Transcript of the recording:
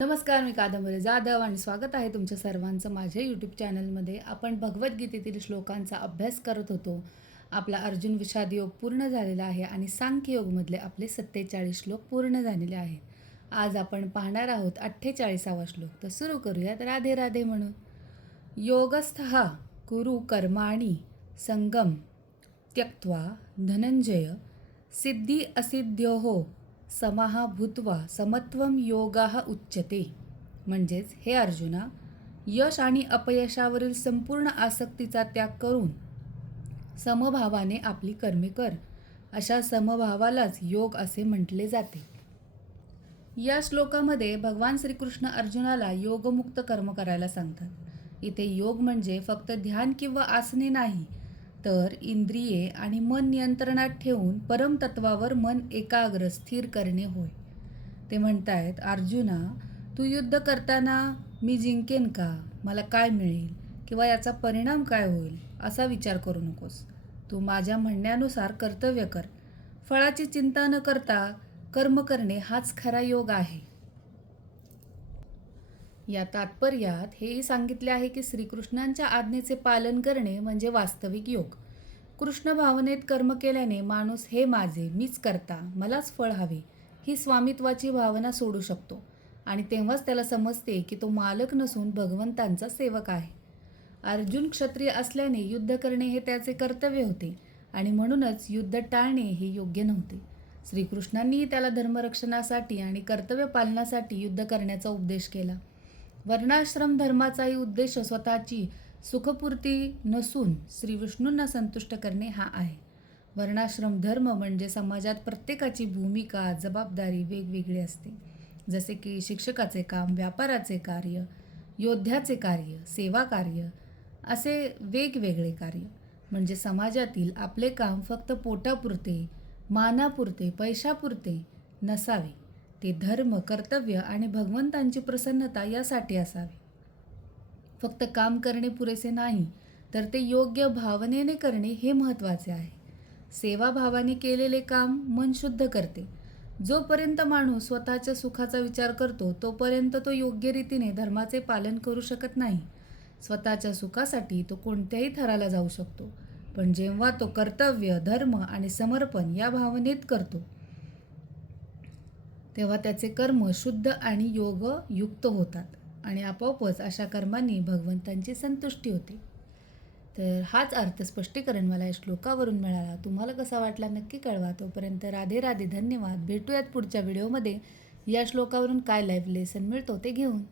नमस्कार, मी कादंबरी जाधव आणि स्वागत आहे तुमच्या सर्वांचं माझ्या यूट्यूब चॅनलमध्ये. आपण भगवद्गीतेतील श्लोकांचा अभ्यास करत होतो. आपला अर्जुन विषाद योग पूर्ण झालेला आहे आणि सांख्य योगमधले आपले 47 श्लोक पूर्ण झालेले आहेत. आज आपण पाहणार आहोत 48वा श्लोक. तर सुरू करूयात राधे राधे म्हणून. योगस्थः कुरु कर्माणि संगम त्यक्त्वा धनंजय सिद्धी असिद्ध्योः समाहा भूत्वा समत्वम योगाः उच्यते. म्हणजेच हे अर्जुना, यश आणि अपयशावरील संपूर्ण आसक्तीचा त्याग करून समभावाने आपली कर्मे कर. अशा समभावालाच योग असे म्हटले जाते. या श्लोकामध्ये भगवान श्रीकृष्ण अर्जुनाला योगमुक्त कर्म करायला सांगतात. इथे योग म्हणजे फक्त ध्यान किंवा आसने नाही, तर इंद्रिये आणि मन नियंत्रणात ठेवून परमतत्वावर मन एकाग्र स्थिर करणे होय. ते म्हणतायत, अर्जुना, तू युद्ध करताना मी जिंकेन का, मला काय मिळेल किंवा याचा परिणाम काय होईल असा विचार करू नकोस. तू माझ्या म्हणण्यानुसार कर्तव्य कर. फळाची चिंता न करता कर्म करणे हाच खरा योग आहे. या तात्पर्यात हेही सांगितले आहे की श्रीकृष्णांच्या आज्ञेचे पालन करणे म्हणजे वास्तविक योग. कृष्ण भावनेत कर्म केल्याने माणूस हे माझे, मीच करता, मलाच फळ हवे ही स्वामित्वाची भावना सोडू शकतो आणि तेव्हाच त्याला समजते की तो मालक नसून भगवंतांचा सेवक आहे. अर्जुन क्षत्रिय असल्याने युद्ध करणे हे त्याचे कर्तव्य होते आणि म्हणूनच युद्ध टाळणे हे योग्य नव्हते. श्रीकृष्णांनीही त्याला धर्मरक्षणासाठी आणि कर्तव्य पालनासाठी युद्ध करण्याचा उपदेश केला. वर्णाश्रम धर्माचाही उद्देश स्वतःची सुखपूर्ती नसून श्री विष्णूंना संतुष्ट करणे हा आहे. वर्णाश्रम धर्म म्हणजे समाजात प्रत्येकाची भूमिका, जबाबदारी वेगवेगळी असते. जसे की शिक्षकाचे काम, व्यापाराचे कार्य, योद्ध्याचे कार्य, सेवा कार्य असे वेगवेगळे कार्य. म्हणजे समाजातील आपले काम फक्त पोटापुरते, मानापुरते, पैशापुरते नसावे. ते धर्म, कर्तव्य आणि भगवंतांची प्रसन्नता यासाठी असावे. फक्त काम करणे पुरेसे नाही, तर ते योग्य भावनेने करणे हे महत्त्वाचे आहे. सेवाभावाने केलेले काम मन शुद्ध करते. जोपर्यंत माणूस स्वतःच्या सुखाचा विचार करतो तोपर्यंत तो योग्य रीतीने धर्माचे पालन करू शकत नाही. स्वतःच्या सुखासाठी तो कोणत्याही थराला जाऊ शकतो, पण जेव्हा तो कर्तव्य, धर्म आणि समर्पण या भावनेत करतो तेव्हा त्याचे कर्म शुद्ध आणि योगयुक्त होतात आणि आपोआपच अशा कर्मांनी भगवंतांची संतुष्टी होते. तर हाच अर्थ स्पष्टीकरण मला या श्लोकावरून मिळाला. तुम्हाला कसा वाटला नक्की कळवा. तोपर्यंत राधे राधे, धन्यवाद. भेटूयात पुढच्या व्हिडिओमध्ये. या श्लोकावरून काय लाईव्ह लेसन मिळतो ते घेऊन.